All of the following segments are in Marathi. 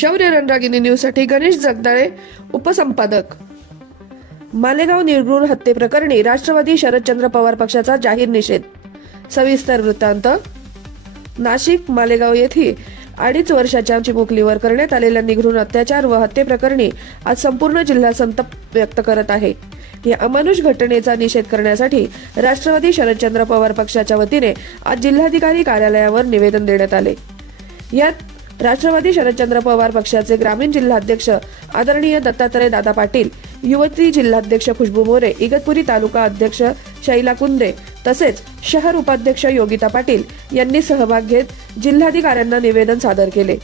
शौर्य रणरागिनी न्यूजसाठी गणेश जगदाळे उपसंपादक. मालेगाव निर्गुण हत्येप्रकरणी राष्ट्रवादी शरदचंद्र पवार पक्षाचा जाहीर निषेध. सविस्तर वृत्तांत. नाशिक मालेगाव येथे अडीच वर्षाच्या चिमुकलीवर करण्यात आलेल्या निघृण अत्याचार व हत्येप्रकरणी आज संपूर्ण जिल्हा संतप व्यक्त करत आहे. या अमानुष घटनेचा निषेध करण्यासाठी राष्ट्रवादी शरदचंद्र पवार पक्षाच्या वतीने आज जिल्हाधिकारी कार्यालयावर निवेदन देण्यात आले. यात राष्ट्रवादी शरदचंद्र पवार पक्षाचे ग्रामीण जिल्हाध्यक्ष आदरणीय दत्तात्रय दादा पाटील युवती जिल्हाध्यक्ष खुशबू मोरे इगतपुरी तालुका अध्यक्ष शैला कुंदे तसेच शहर उपाध्यक्ष योगिता पाटील यांनी सहभाग घेत जिल्हाधिकाऱ्यांना निवेदन सादर केले.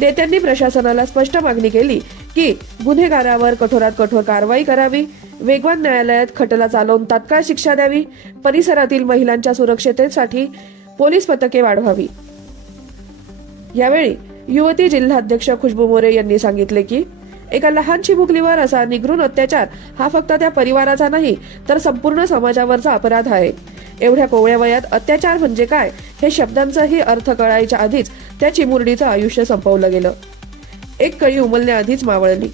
नेत्यांनी प्रशासनाला स्पष्ट मागणी केली की गुन्हेगारावर कठोरात कठोर कारवाई करावी वेगवान न्यायालयात खटला चालवून तात्काळ शिक्षा द्यावी परिसरातील महिलांच्या सुरक्षिततेसाठी पोलीस पथके वाढवावी. यावेळी युवती जिल्हाध्यक्ष खुशबू मोरे यांनी सांगितले की एका लहान चिमुकलीवर असा निघृण अत्याचार हा फक्त त्या परिवाराचा नाही तर संपूर्ण समाजावरचा अपराध आहे. एवढ्या कोवळ्या वयात अत्याचार म्हणजे काय हे शब्दांचाही अर्थ कळायच्या आधीच त्या चिमुरडीचं आयुष्य संपवलं गेलं. एक कळी उमलण्याआधीच मावळली.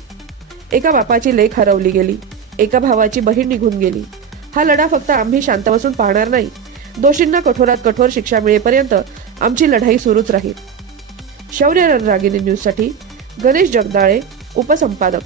एका बापाची लेख हरवली गेली. एका भावाची बहीण निघून गेली. हा लढा फक्त आम्ही शांत बसून पाहणार नाही. दोषींना कठोरात कठोर शिक्षा मिळेपर्यंत आमची लढाई सुरूच राहील. शौर्य रणरागिनी न्यूजसाठी गणेश जगदाळे उपसंपादक.